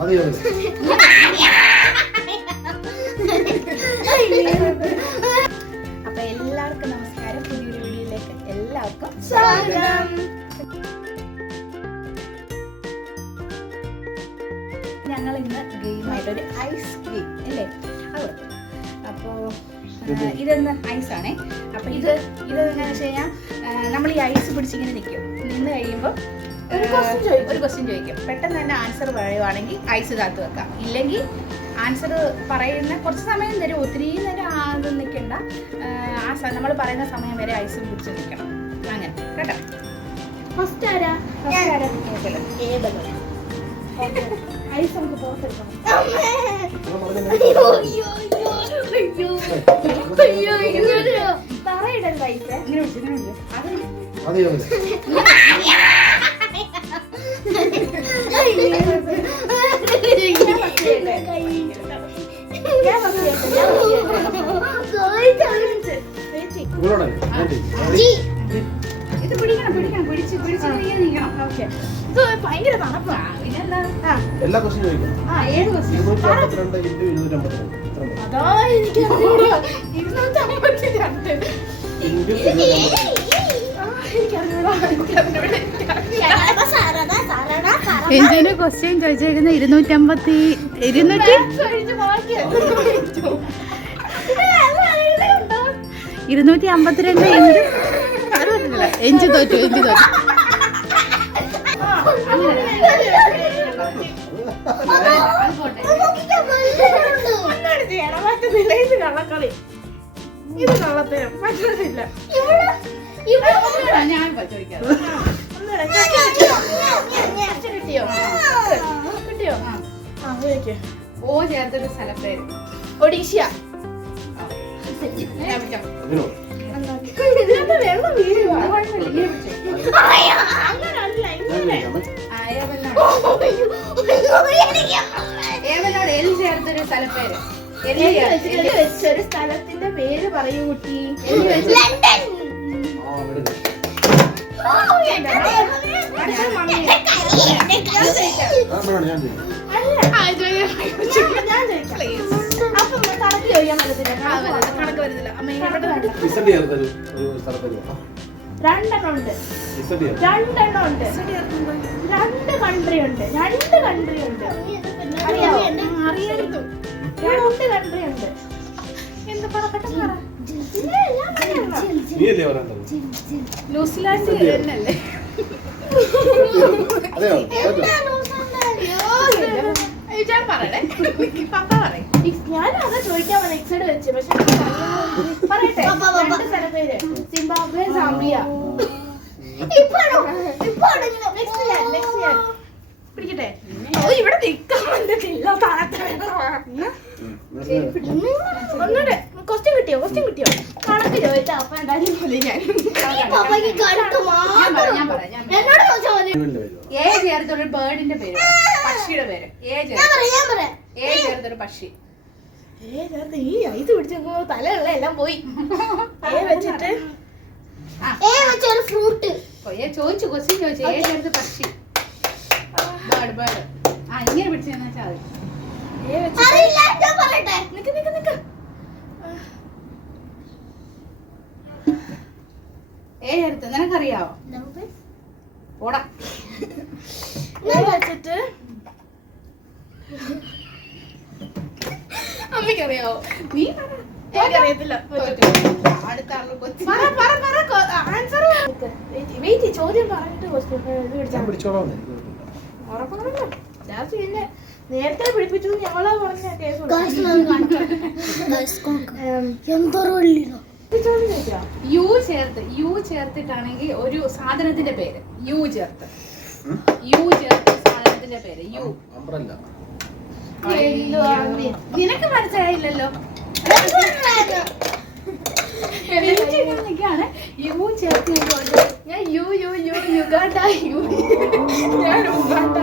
അത് അപ്പൊ എല്ലാവർക്കും നമസ്കാരം. പുതിയൊരു വീഡിയോയിലേക്ക് എല്ലാവർക്കും സ്വാഗതം. ഞങ്ങൾ ഇന്ന് ഗെയിമായിട്ട് ഒരു ഐസ് ഗെയിം അല്ലേ? അത് അപ്പോ ഇതെന്ന് ഐസ് ആണേ. അപ്പൊ ഇത് ഇത് എന്താണെന്ന് വെച്ച് കഴിഞ്ഞാൽ നമ്മൾ ഈ ഐസ് പിടിച്ചിങ്ങനെ നിൽക്കും നിന്ന് കഴിയുമ്പോൾ ഒരു ഒരു ക്വസ്റ്റ്യൻ ചോദിക്കും. പെട്ടെന്ന് തന്നെ ആൻസർ പറയുവാണെങ്കിൽ ഐസ് കാത്തു വെക്കാം. ഇല്ലെങ്കിൽ ആൻസർ പറയുന്ന കുറച്ച് സമയം തരും. ഒത്തിരി നേരം അത് നിൽക്കണ്ട. ആ നമ്മൾ പറയുന്ന സമയം വരെ ഐസ് പിടിച്ച് നിൽക്കണം. അങ്ങനെ. കേട്ടോ? ഫസ്റ്റ് ആരാ? ഐസ് നമുക്ക് പുറത്തെടുക്കണം അയ്യോ അയ്യോ തറയിടണ്ട ഐസ് ഇങ്ങനെ പിടിച്ച്, ഇത് പിടിക്കണം പിടിക്കണം പിടിച്ച് പിടിച്ച് നിൽക്കണം Okay. ഇത് ഭയങ്കര തണുപ്പാ ആ, എല്ലാ ക്വസ്റ്റിനും ആ എത്ര ഉണ്ട്? അതാ എനിക്ക് എന്തിനു ക്വസ്റ്റ്യൻ ചോദിച്ചേക്കുന്ന ഇരുന്നൂറ്റമ്പത്തി ഇരുന്നൂറ്റി? ഇരുന്നൂറ്റി അമ്പത്തിരണ്ട് ഇഞ്ച് അത് പറ്റില്ല എഞ്ച് തോറ്റു എഞ്ച് തോറ്റു. ഇത് കള്ളക്കളി. ഇത് കള്ളത്തരം പറ്റുന്നില്ല ഞാൻ ചോദിക്കാം ചോദിക്കേ ഓ ചേർത്തൊരു സ്ഥലപ്പേര്? ഇതിനകത്ത് വെള്ളം. അയ്യ, അങ്ങനല്ല, ഇങ്ങനെ. ഏവനാട്. എൽ ചേർത്തൊരു സ്ഥലപ്പേര്. വെച്ചൊരു സ്ഥലത്തിന്റെ പേര് പറയൂ കുട്ടി. എലി വെച്ച്. ആ, വെറുതെ. അടുത്ത മമ്മിയാ. ഞാൻ ചോദിക്കാം. ആ, വേണം, ഞാൻ ചോദിക്കാം. അല്ല. ഞാൻ ചോദിക്കാം. അപ്പൊ കണക്ക് ചോദിക്കാൻ പറ്റത്തില്ല. ആ, വരുന്നില്ല, കണക്ക് വരുന്നില്ല അമ്മ ഇങ്ങനെ പെട്ടെന്ന് പിടി. ഇസഡ് ചേർത്തൊരു ഒരു സ്ഥലത്തേക്ക് പോകാം. രണ്ടെണ്ണം ഉണ്ട് ഇസഡ് ഉണ്ട് രണ്ട് കൺട്രി ഉണ്ട് രണ്ട് കൺട്രി ഉണ്ട് അറിയാമോ അറിയായിരുന്നു രണ്ട് കൺട്രി ഉണ്ട് എന്ത് പറ പെട്ടെന്ന് പറ? ന്യൂസിലാൻഡ് തന്നെയല്ലേ അതെയോ? കേട്ടോ? ഞാൻ പറയണേ പപ്പ പറയും. ഞാൻ അതാ ചോദിക്കാൻ വന്ന എക്സൈഡ് വെച്ച്. പക്ഷെ പറയട്ടെ. രണ്ട് സ്ഥലപ്പേര് സിംബാബ്വെ സാംബിയ. പിടിക്കട്ടെ. ഓ ഇവിടെ നിൽക്കാൻ പറ്റത്തില്ല. താഴത്തെ ഉം, വെറുതെ. ഒന്നുകൂടെ ക്വസ്റ്റ്യൻ കിട്ടിയോ? ക്വസ്റ്റ്യൻ കിട്ടിയോ? കണക്ക് ചോദിച്ചാ അപ്പൊ എന്തായാലും പോലെ ഞാൻ. ഞാൻ പറയാം ഞാൻ പറയാം ഏ ചേർത്തൊരു ബേർഡിന്റെ പേര് പറ. പക്ഷിയുടെ പേര്. ഏ ചേർത്ത്. ഏ ചേർത്തൊരു പക്ഷി. ഏ ചേർത്ത് ഈ ഐസ് പിടിച്ചപ്പോ തലയുള്ള എല്ലാം പോയി. ഏ വെച്ചിട്ട്? ഫ്രൂട്ട് ഏ ചോദിച്ചു ക്വസ്റ്റ്യൻ ചോദിച്ചു. ഏ ചേർത്ത് പക്ഷി. ബേർഡ് ബേർഡ് ആ ഇങ്ങനെ പിടിച്ചു വെച്ചാൽ ഏ വെച്ചിട്ട്? അറിയില്ല ഞാൻ നിക്ക് നിക്ക് നിക്ക്. ഏ ചേർത്ത്. നിനക്കറിയാവോ? വെച്ചിട്ട്. അമ്മയ്ക്കറിയാവോ? നീ. എനിക്കറിയത്തില്ല. അടുത്ത ആൾ കൊച്ചു. പറ പറ പറ ആൻസർ വെയിറ്റ് ചോദ്യം പറഞ്ഞിട്ട് ലാസ്റ്റ് പിന്നെ നേരത്തെ പിടിപ്പിച്ചു ഞങ്ങളാ പറഞ്ഞ കേസ് ഗൈസ് യു ചേർത്ത് യു ചേർത്തിട്ടാണെങ്കിൽ ഒരു സാധനത്തിന്റെ പേര്. യു ചേർത്ത്. യു ചേർത്ത് സാധനത്തിന്റെ പേര്. യു? നിനക്ക് മനസ്സിലായില്ലല്ലോ. നിൽക്കാണ് യു ചേർത്ത് ഞാൻ U U U Uganda U. ഞാൻ ഉഗാണ്ട.